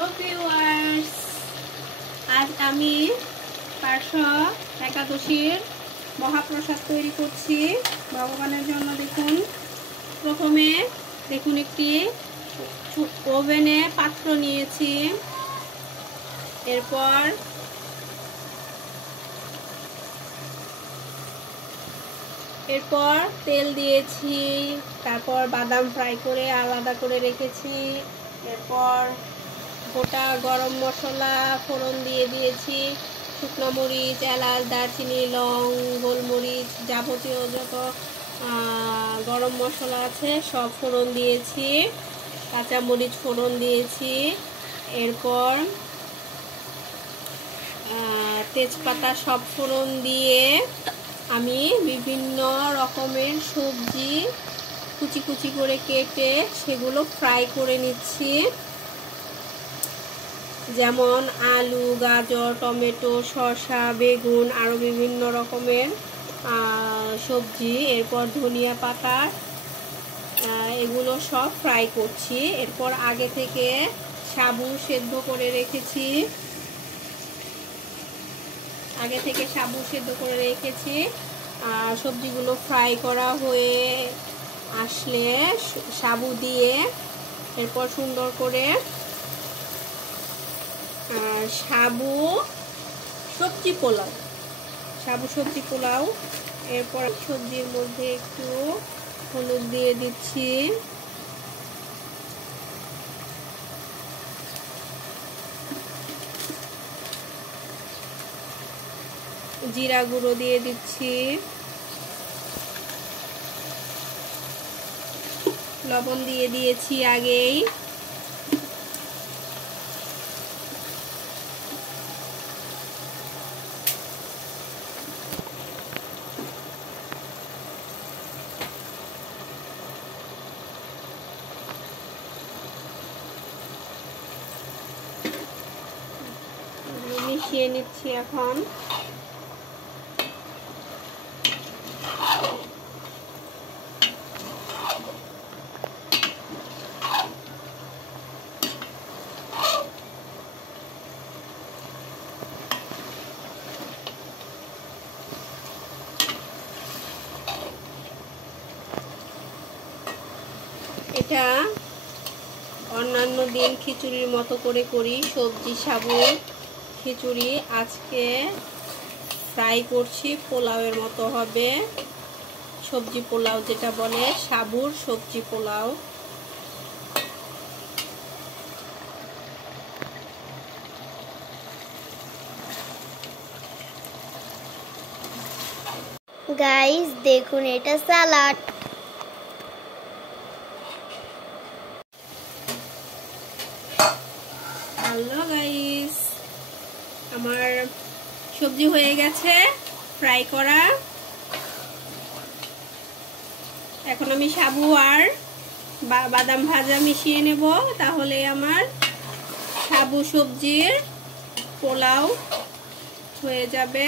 Hello viewers, আজ আমি পার্শ্ব একাদশীর মহাপ্রসাদ তৈরি করছি ভগবানের জন্য। প্রথমে দেখুন একটি ওভেনে পাত্র নিয়েছি, এরপর তেল দিয়েছি, তারপর বাদাম ফ্রাই করে আলাদা করে রেখেছি। এরপর গোটা গরম মশলা ফোড়ন দিয়ে দিয়েছি, শুকনো মরিচ, এলাচ, দারচিনি, লং, গোলমরিচ, যাবতীয় যত গরম মশলা আছে সব ফোড়ন দিয়েছি, কাঁচা মরিচ ফোড়ন দিয়েছি। এরপর তেজপাতা সব ফোড়ন দিয়ে আমি বিভিন্ন রকমের সবজি কুচি কুচি করে কেটে সেগুলো ফ্রাই করে নিচ্ছি, যেমন আলু, গাজর, টমেটো, শসা, বেগুন, আরও বিভিন্ন রকমের সবজি। এরপর ধনিয়া পাতা, এগুলো সব ফ্রাই করছি। এরপর আগে থেকে সাবু সেদ্ধ করে রেখেছি, সবজিগুলো ফ্রাই করা হয়ে আসলে সাবু দিয়ে এরপর সুন্দর করে সাবু সবজি পোলাও। এরপর সবজির মধ্যে একটু হলুদ দিয়ে দিচ্ছি, জিরা গুঁড়ো দিয়ে দিচ্ছি, লবণ দিয়ে দিয়েছি আগেই। মিশিয়ে নিচ্ছি এখন। এটা অন্যান্য দিন খিচুড়ির মতো করে করি, সবজি সাবুর খিচুড়ি। আজকে ফ্রাই করছি, পোলাওয়ের মতো হবে, সবজি পোলাও যেটা বলে, সাবুর সবজি পোলাও। গাইস দেখুন, এটা সালাড। হ্যালো গাইস, আমার সবজি হয়ে গেছে ফ্রাই করা। এখন আমি সাবু আর বাদাম ভাজা মিশিয়ে নেব, তাহলে আমার সাবু সবজির পোলাও হয়ে যাবে।